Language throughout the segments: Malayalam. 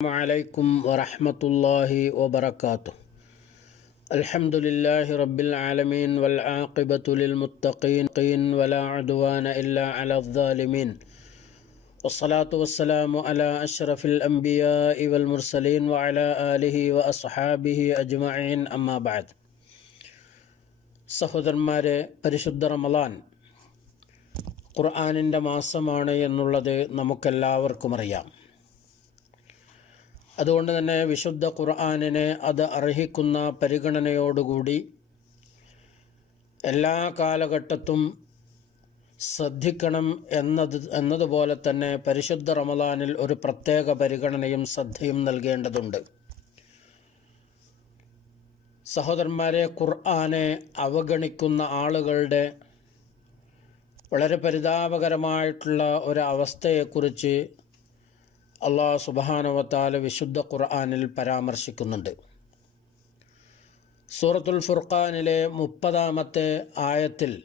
عليكم ورحمة الله وبركاته الحمد لله رب العالمين والعاقبة للمتقين ولا عدوان إلا على الظالمين والصلاة والسلام على أشرف الأنبياء والمرسلين وعلى آله وأصحابه أجمعين أما بعد സഹോദരന്മാരെ പരിശുദ്ധ റമലാൻ ഖുർആാനിൻ്റെ മാസമാണ് എന്നുള്ളത് നമുക്കെല്ലാവർക്കും അറിയാം അതുകൊണ്ട് തന്നെ വിശുദ്ധ ഖുർആാനിനെ അത് അർഹിക്കുന്ന പരിഗണനയോടുകൂടി എല്ലാ കാലഘട്ടത്തും ശ്രദ്ധിക്കണം എന്നത് എന്നതുപോലെ തന്നെ പരിശുദ്ധ റമദാനിൽ ഒരു പ്രത്യേക പരിഗണനയും ശ്രദ്ധയും നൽകേണ്ടതുണ്ട്. സഹോദരന്മാരെ ഖുർആനെ അവഗണിക്കുന്ന ആളുകളുടെ വളരെ പരിതാപകരമായിട്ടുള്ള ഒരു അവസ്ഥയെക്കുറിച്ച് അള്ളാഹു സുബാനവത്താല വിശുദ്ധ ഖുർആാനിൽ പരാമർശിക്കുന്നുണ്ട്. സൂറത്തുൽ ഫുർഖാനിലെ മുപ്പതാമത്തെ ആയത്തിൽ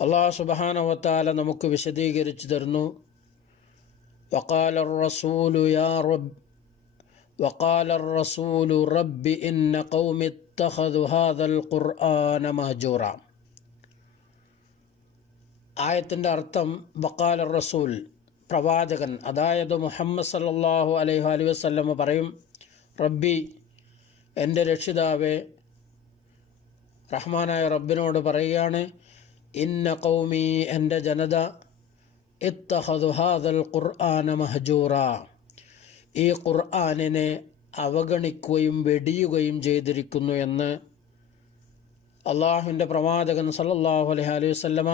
അള്ളാഹു സുബാനവത്താല നമുക്ക് വിശദീകരിച്ചു തരുന്നു. വക്കാലർ റസൂലു യാ റബ് വക്കാലർ റസൂലു റബ്ബി ഇന്ന കൗമിത്തഹദു ഹാദൽ ഖുർആന മഹജൂറ. ആയത്തിന്റെ അർത്ഥം വക്കാലർ റസൂൽ പ്രവാചകൻ അതായത് മുഹമ്മദ് സല്ലാഹു അലൈഹു അലൈഹി വസ്ലമ പറയും റബ്ബി എന്റെ രക്ഷിതാവെ റഹ്മാനായ റബ്ബിനോട് പറയുകയാണ് ഇന്ന കൗമി എന്റെ ജനത ഇത്തഹദുഹാദൽ ഖുർആന മഹജൂറ. ഈ ഖുർആാനിനെ അവഗണിക്കുകയും വെടിയുകയും ചെയ്തിരിക്കുന്നു എന്ന് അള്ളാഹുവിന്റെ പ്രവാചകൻ സല്ലല്ലാഹു അലൈഹി അലൈഹി വസല്ലമ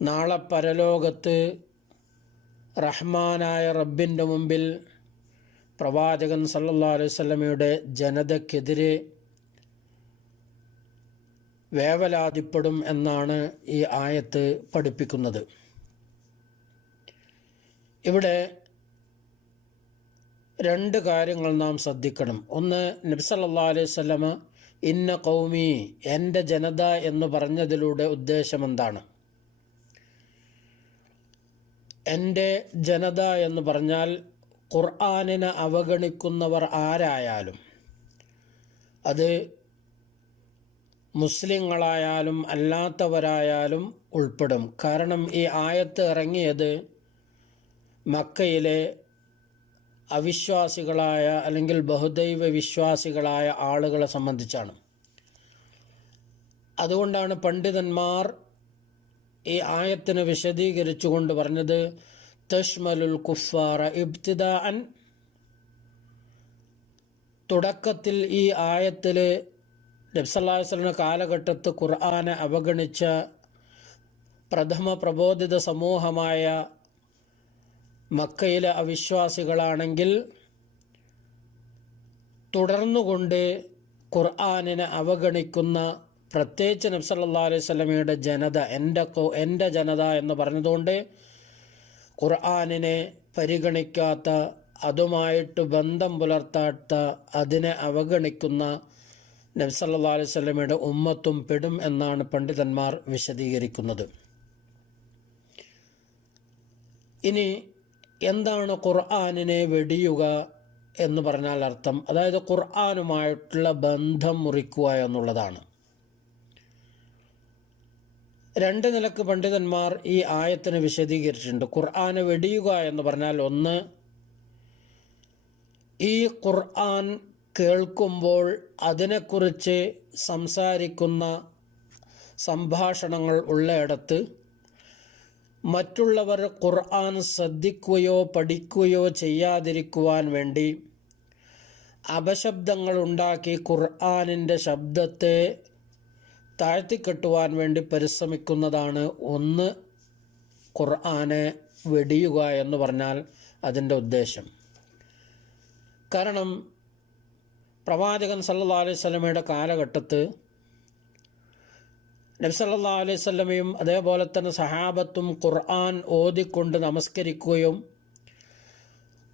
നാളെ പരലോകത്ത് റഹ്മാനായ റബ്ബിന്റെ മുമ്പിൽ പ്രവാചകൻ സല്ലല്ലാഹു അലൈഹി വസല്ലമയുടെ ജനതയ്ക്കെതിരെ വേവലാതിപ്പെടും എന്നാണ് ഈ ആയത്ത് പഠിപ്പിക്കുന്നത്. ഇവിടെ രണ്ട് കാര്യങ്ങൾ നാം ശ്രദ്ധിക്കണം. ഒന്ന് നബ്സല്ലാ അലൈഹി സ്വലമ ഇന്ന കൗമി എന്റെ ജനത എന്ന് പറഞ്ഞതിലൂടെ ഉദ്ദേശം എന്താണ്? എന്റെ ജനത എന്ന് പറഞ്ഞാൽ ഖുർആാനിനെ അവഗണിക്കുന്നവർ ആരായാലും അത് മുസ്ലിങ്ങളായാലും അല്ലാത്തവരായാലും ഉൾപ്പെടും. കാരണം ഈ ആയത്ത് ഇറങ്ങിയത് മക്കയിലെ അവിശ്വാസികളായ അല്ലെങ്കിൽ ബഹുദൈവ വിശ്വാസികളായ ആളുകളെ സംബന്ധിച്ചാണ്. അതുകൊണ്ടാണ് പണ്ഡിതന്മാർ ഈ ആയത്തിന് വിശദീകരിച്ചുകൊണ്ട് പറഞ്ഞത് തഷ്മലുൽ കുഫാറ ഇബ്തിദാൻ തുടക്കത്തിൽ ഈ ആയത്തിൽ നബ്സല്ലാസ്ലിന് കാലഘട്ടത്ത് ഖുർആനെ അവഗണിച്ച പ്രഥമ പ്രബോധിത സമൂഹമായ മക്കയിലെ അവിശ്വാസികളാണെങ്കിൽ തുടർന്നുകൊണ്ട് ഖുർആാനിനെ അവഗണിക്കുന്ന പ്രത്യേകിച്ച് നബ്സല്ലാ അലൈഹി സ്വലമയുടെ ജനത എന്റെ എന്റെ ജനത എന്ന് പറഞ്ഞതുകൊണ്ട് ഖുർആാനിനെ പരിഗണിക്കാത്ത അതുമായിട്ട് ബന്ധം പുലർത്താത്ത അതിനെ അവഗണിക്കുന്ന നബ്സല്ലാ അലൈഹി സ്വലമയുടെ ഉമ്മത്തും പെടും എന്നാണ് പണ്ഡിതന്മാർ വിശദീകരിക്കുന്നത്. ഇനി എന്താണ് ഖുർആാനിനെ വെടിയുക എന്ന് പറഞ്ഞാൽ അർത്ഥം? അതായത് ഖുർആാനുമായിട്ടുള്ള ബന്ധം മുറിക്കുക എന്നുള്ളതാണ്. രണ്ട് നിലയ്ക്ക് പണ്ഡിതന്മാർ ഈ ആയത്തിന് വിശദീകരിച്ചിട്ടുണ്ട്. ഖുർആനെ വെടിയുക എന്ന് പറഞ്ഞാൽ ഒന്ന് ഈ ഖുർആൻ കേൾക്കുമ്പോൾ അതിനെക്കുറിച്ച് സംസാരിക്കുന്ന സംഭാഷണങ്ങൾ ഉള്ളയിടത്ത് മറ്റുള്ളവർ ഖുർആൻ ശ്രദ്ധിക്കുകയോ പഠിക്കുകയോ ചെയ്യാതിരിക്കുവാൻ വേണ്ടി അപശബ്ദങ്ങൾ ഉണ്ടാക്കി ഖുർആാനിന്റെ ശബ്ദത്തെ താഴ്ത്തിക്കെട്ടുവാൻ വേണ്ടി പരിശ്രമിക്കുന്നതാണ് ഒന്ന് ഖുർആനെ വെടിയുക എന്ന് പറഞ്ഞാൽ അതിന്റെ ഉദ്ദേശം. കാരണം പ്രവാചകൻ സല്ലാ അലൈഹി സ്വലമയുടെ കാലഘട്ടത്ത് നബ്സല്ലാ അലൈഹി സ്വലമയും അതേപോലെ തന്നെ സഹാബത്തും ഖുർആൻ ഓതിക്കൊണ്ട് നമസ്കരിക്കുകയും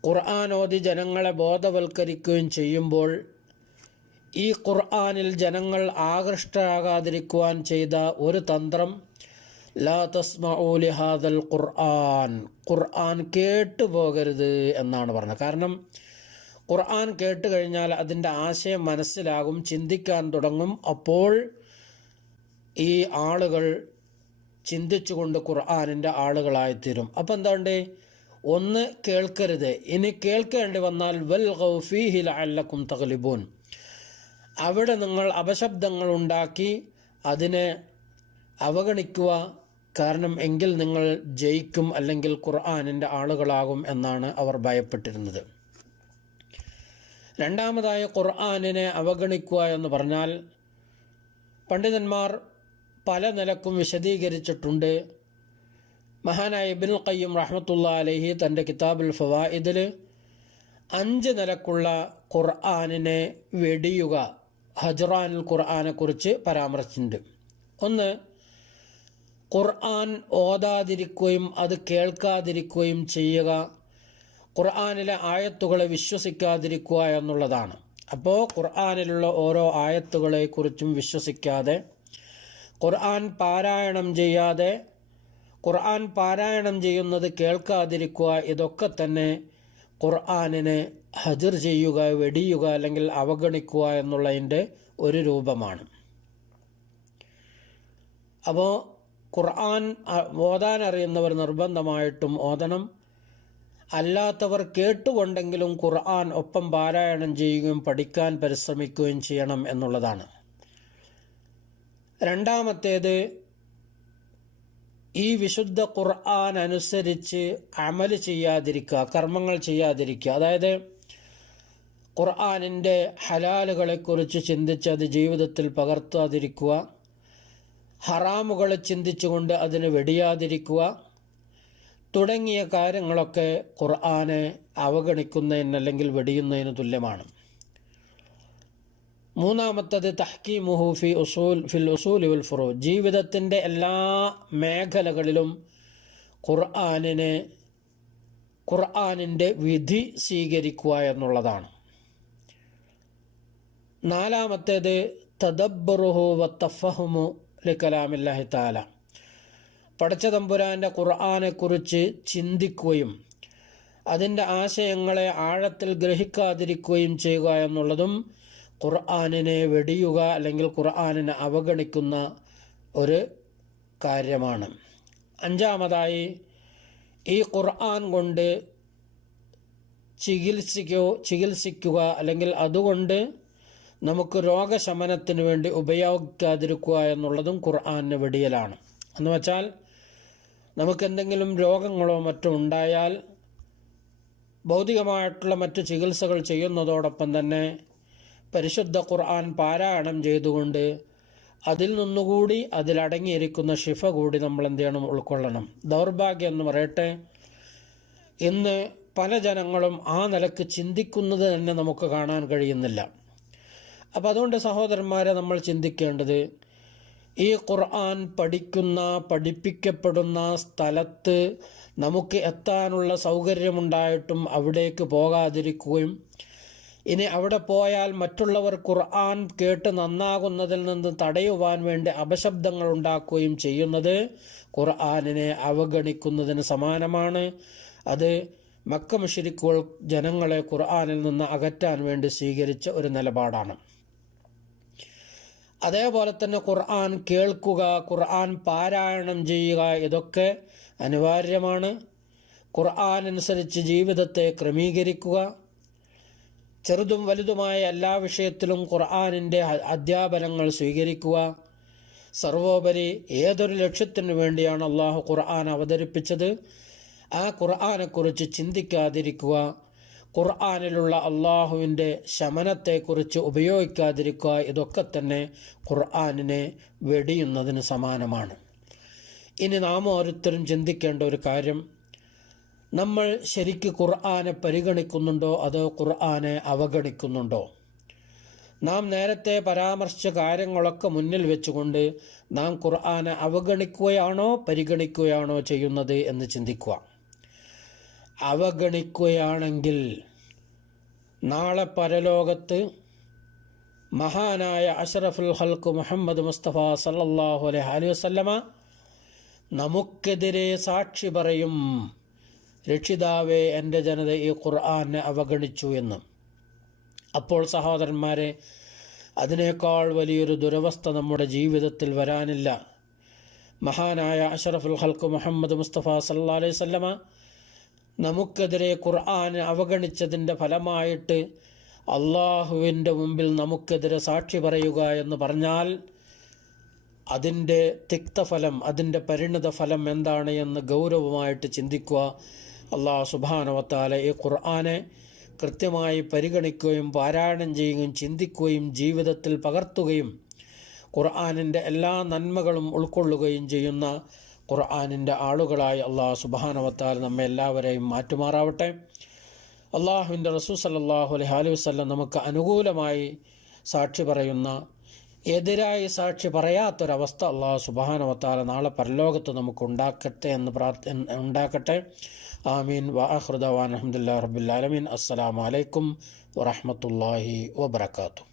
ഖുർആൻ ഓതി ജനങ്ങളെ ബോധവൽക്കരിക്കുകയും ചെയ്യുമ്പോൾ ഈ ഖുർആനിൽ ജനങ്ങൾ ആകൃഷ്ടരാകാതിരിക്കുവാൻ ചെയ്ത ഒരു തന്ത്രം ലാ തസ്മഊ ലിഹാദൽ ഖുർആൻ. ഖുർആൻ കേട്ടു പോകരുത് എന്നാണ് പറഞ്ഞത്. കാരണം ഖുർആൻ കേട്ട് കഴിഞ്ഞാൽ അതിന്റെ ആശയം മനസ്സിലാകും ചിന്തിക്കാൻ തുടങ്ങും. അപ്പോൾ ഈ ആളുകൾ ചിന്തിച്ചുകൊണ്ട് ഖുർആാനിന്റെ ആളുകളായിത്തീരും. അപ്പം എന്താണ്ട്? ഒന്ന് കേൾക്കരുത്. ഇനി കേൾക്കേണ്ടി വന്നാൽ വൽ ഗൗഫീഹിൽ അല്ലക്കും തകലിബൂൻ അവിടെ നിങ്ങൾ അപശബ്ദങ്ങൾ ഉണ്ടാക്കി അതിനെ അവഗണിക്കുക കാരണം എങ്കിൽ നിങ്ങൾ ജയിക്കും അല്ലെങ്കിൽ ഖുർആാനിന്റെ ആളുകളാകും എന്നാണ് അവർ ഭയപ്പെട്ടിരുന്നത്. രണ്ടാമതായി ഖുർആാനിനെ അവഗണിക്കുക എന്ന് പറഞ്ഞാൽ പണ്ഡിതന്മാർ പല നിലക്കും വിശദീകരിച്ചിട്ടുണ്ട്. മഹാനായ ഇബിൻ ഖയ്യം റഹ്മത്തുള്ള അലഹി തന്റെ കിതാബുൽ ഫവാ ഇതിൽ അഞ്ച് നിലക്കുള്ള ഖുർആാനിനെ വെടിയുക. ഹജറാനുൽ ഖുർആാനെക്കുറിച്ച് പരാമർശിച്ചിട്ടുണ്ട്. ഒന്ന് ഖുർആൻ ഓതാതിരിക്കുകയും അത് കേൾക്കാതിരിക്കുകയും ചെയ്യുക ഖുർആാനിലെ ആയത്തുകളെ വിശ്വസിക്കാതിരിക്കുക എന്നുള്ളതാണ്. അപ്പോൾ ഖുർആാനിലുള്ള ഓരോ ആയത്തുകളെക്കുറിച്ചും വിശ്വസിക്കാതെ ഖുർആൻ പാരായണം ചെയ്യാതെ ഖുർആൻ പാരായണം ചെയ്യുന്നത് കേൾക്കാതിരിക്കുക ഇതൊക്കെ തന്നെ ഖുർആാനിനെ ഹജർ ചെയ്യുക വെടിയുക അല്ലെങ്കിൽ അവഗണിക്കുക എന്നുള്ളതിന്റെ ഒരു രൂപമാണ്. അപ്പോൾ ഖുർആൻ ഓതാൻ അറിയുന്നവർ നിർബന്ധമായിട്ടും ഓതണം. അല്ലാത്തവർ കേട്ടുകൊണ്ടെങ്കിലും ഖുർആൻ ഒപ്പം പാരായണം ചെയ്യുകയും പഠിക്കാൻ പരിശ്രമിക്കുകയും ചെയ്യണം എന്നുള്ളതാണ്. രണ്ടാമത്തേത് ഈ വിശുദ്ധ ഖുർആൻ അനുസരിച്ച് അമൽ ചെയ്യാതിരിക്കുക കർമ്മങ്ങൾ ചെയ്യാതിരിക്കുക. അതായത് ഖുർആാനിന്റെ ഹലാലുകളെക്കുറിച്ച് ചിന്തിച്ച് അത് ജീവിതത്തിൽ പകർത്താതിരിക്കുക ഹറാമുകളെ ചിന്തിച്ചുകൊണ്ട് അതിന് വെടിയാതിരിക്കുക തുടങ്ങിയ കാര്യങ്ങളൊക്കെ ഖുർആനെ അവഗണിക്കുന്നതിന് അല്ലെങ്കിൽ വെടിയുന്നതിന് തുല്യമാണ്. മൂന്നാമത്തത് തഹ്കി മുഹൂഫി ഉസൂൽ ഫിൽ ഉസൂൽ ഉൽ ഫുറോ ജീവിതത്തിന്റെ എല്ലാ മേഖലകളിലും ഖുർആാനിനെ ഖുർആാനിന്റെ വിധി സ്വീകരിക്കുക എന്നുള്ളതാണ്. നാലാമത്തേത് തദബ്ബറുഹു വത്തഫഹുമു ലിക്കലാമില്ലാഹി താല പടച്ച തമ്പുരാന്റെ ഖുർആാനെക്കുറിച്ച് ചിന്തിക്കുകയും അതിന്റെ ആശയങ്ങളെ ആഴത്തിൽ ഗ്രഹിക്കാതിരിക്കുകയും ചെയ്യുക എന്നുള്ളതും ഖുർആാനിനെ വെടിയുക അല്ലെങ്കിൽ ഖുർആാനിനെ അവഗണിക്കുന്ന ഒരു കാര്യമാണ്. അഞ്ചാമതായി ഈ ഖുർആൻ കൊണ്ട് ചികിത്സിക്കോ ചികിത്സിക്കുക അല്ലെങ്കിൽ അതുകൊണ്ട് നമുക്ക് രോഗശമനത്തിന് വേണ്ടി ഉപയോഗിക്കാതിരിക്കുക എന്നുള്ളതും ഖുർആാനിന് വെടിയലാണ്. എന്ന് വച്ചാൽ നമുക്കെന്തെങ്കിലും രോഗങ്ങളോ മറ്റോ ഉണ്ടായാൽ ഭൗതികമായിട്ടുള്ള മറ്റ് ചികിത്സകൾ ചെയ്യുന്നതോടൊപ്പം തന്നെ പരിശുദ്ധ ഖുർആൻ പാരായണം ചെയ്തുകൊണ്ട് അതിൽ നിന്നുകൂടി അതിലടങ്ങിയിരിക്കുന്ന ഷിഫ കൂടി നമ്മൾ എന്ത് ചെയ്യണം? ഉൾക്കൊള്ളണം. ദൗർഭാഗ്യം എന്ന് പറയട്ടെ. ഇന്ന് പല ജനങ്ങളും ആ നിലയ്ക്ക് ചിന്തിക്കുന്നത് തന്നെ നമുക്ക് കാണാൻ കഴിയുന്നില്ല. അപ്പോൾ അതുകൊണ്ട് സഹോദരന്മാരെ നമ്മൾ ചിന്തിക്കേണ്ടത് ഈ ഖുർആൻ പഠിക്കുന്ന പഠിപ്പിക്കപ്പെടുന്ന സ്ഥലത്ത് നമുക്ക് എത്താനുള്ള സൗകര്യമുണ്ടായിട്ടും അവിടേക്ക് പോകാതിരിക്കുകയും ഇനി അവിടെ പോയാൽ മറ്റുള്ളവർ ഖുർആൻ കേട്ട് നന്നാകുന്നതിൽ നിന്ന് തടയുവാൻ വേണ്ടി അപശബ്ദങ്ങൾ ഉണ്ടാക്കുകയും ചെയ്യുന്നത് ഖുർആാനിനെ അവഗണിക്കുന്നതിന് സമാനമാണ്. അത് മക്ക മുഷരിക്കുകൾ ജനങ്ങളെ ഖുർആാനിൽ നിന്ന് അകറ്റാൻ വേണ്ടി സ്വീകരിച്ച ഒരു നിലപാടാണ്. അതേപോലെ തന്നെ ഖുർആൻ കേൾക്കുക ഖുർആൻ പാരായണം ചെയ്യുക ഇതൊക്കെ അനിവാര്യമാണ്. ഖുർആൻ അനുസരിച്ച് ജീവിതത്തെ ക്രമീകരിക്കുക. ചെറുതും വലുതുമായ എല്ലാ വിഷയത്തിലും ഖുർആാനിന്റെ അധ്യാപനങ്ങൾ സ്വീകരിക്കുക. സർവോപരി ഏതൊരു ലക്ഷ്യത്തിനു വേണ്ടിയാണ് അള്ളാഹു ഖുർആൻ അവതരിപ്പിച്ചത്? ആ ഖുർആാനെക്കുറിച്ച് ചിന്തിക്കാതിരിക്കുക. ഖുർആാനിലുള്ള അള്ളാഹുവിന്റെ ശമനത്തെക്കുറിച്ച് ഉപയോഗിക്കാതിരിക്കുക. ഇതൊക്കെ തന്നെ ഖുർആാനിനെ വെടിയുന്നതിന് സമാനമാണ്. ഇനി നാം ഓരോരുത്തരും ചിന്തിക്കേണ്ട ഒരു കാര്യം. നമ്മൾ ശരിക്ക് ഖുർആാനെ പരിഗണിക്കുന്നുണ്ടോ? അതോ ഖുർആാനെ അവഗണിക്കുന്നുണ്ടോ? നാം നേരത്തെ പരാമർശിച്ച കാര്യങ്ങളൊക്കെ മുന്നിൽ വെച്ചുകൊണ്ട് നാം ഖുർആാനെ അവഗണിക്കുകയാണോ പരിഗണിക്കുകയാണോ ചെയ്യുന്നത് എന്ന് ചിന്തിക്കുക. അവഗണിക്കുകയാണെങ്കിൽ നാളെ പരലോകത്ത് മഹാനായ അഷറഫുൽ ഹൽക്ക് മുഹമ്മദ് മുസ്തഫ സല്ലാഹു അലൈഹി വസല്ലമ നമുക്കെതിരെ സാക്ഷി പറയും. രക്ഷിതാവേ എന്റെ ജനത ഈ ഖുർആാനെ അവഗണിച്ചു എന്ന്. അപ്പോൾ സഹോദരന്മാരെ അതിനേക്കാൾ വലിയൊരു ദുരവസ്ഥ നമ്മുടെ ജീവിതത്തിൽ വരാനില്ല. മഹാനായ അഷറഫുൽ ഹൽക്ക് മുഹമ്മദ് മുസ്തഫ സല്ലാ അലൈഹി സ്വല്ലമ നമുക്കെതിരെ ഖുർആൻ അവഗണിച്ചതിന്റെ ഫലമായിട്ട് അള്ളാഹുവിന്റെ മുമ്പിൽ നമുക്കെതിരെ സാക്ഷി പറയുക എന്ന് പറഞ്ഞാൽ അതിന്റെ തിക്തഫലം അതിന്റെ പരിണിത ഫലം എന്താണ് എന്ന് ഗൗരവമായിട്ട് ചിന്തിക്കുക. അള്ളാഹു സുബാനവത്താല ഈ ഖുർആാനെ കൃത്യമായി പരിഗണിക്കുകയും പാരായണം ചെയ്യുകയും ചിന്തിക്കുകയും ജീവിതത്തിൽ പകർത്തുകയും ഖുർആാനിന്റെ എല്ലാ നന്മകളും ഉൾക്കൊള്ളുകയും ചെയ്യുന്ന ഖുർആാനിന്റെ ആളുകളായി അള്ളാഹു സുബാനവത്താൽ നമ്മെ എല്ലാവരെയും മാറ്റുമാറാവട്ടെ. അള്ളാഹുവിന്റെ റസൂ അല്ലാഹു അലൈഹി അലൈഹി വസ്ലം നമുക്ക് അനുകൂലമായി സാക്ഷി പറയുന്ന എതിരായി സാക്ഷി പറയാത്തൊരവസ്ഥ അള്ളാഹു സുബാനവത്താല നാളെ പരലോകത്ത് നമുക്ക് ഉണ്ടാക്കട്ടെ എന്ന് പ്രാർത്ഥ ഉണ്ടാക്കട്ടെ. ആമീൻ. വാഹൃദവാൻ അഹമ്മദില്ലാ റബുല്ലാലമീൻ അസ്സലാമലൈക്കും വറഹമത്തല്ലാഹി വബർക്കാത്തു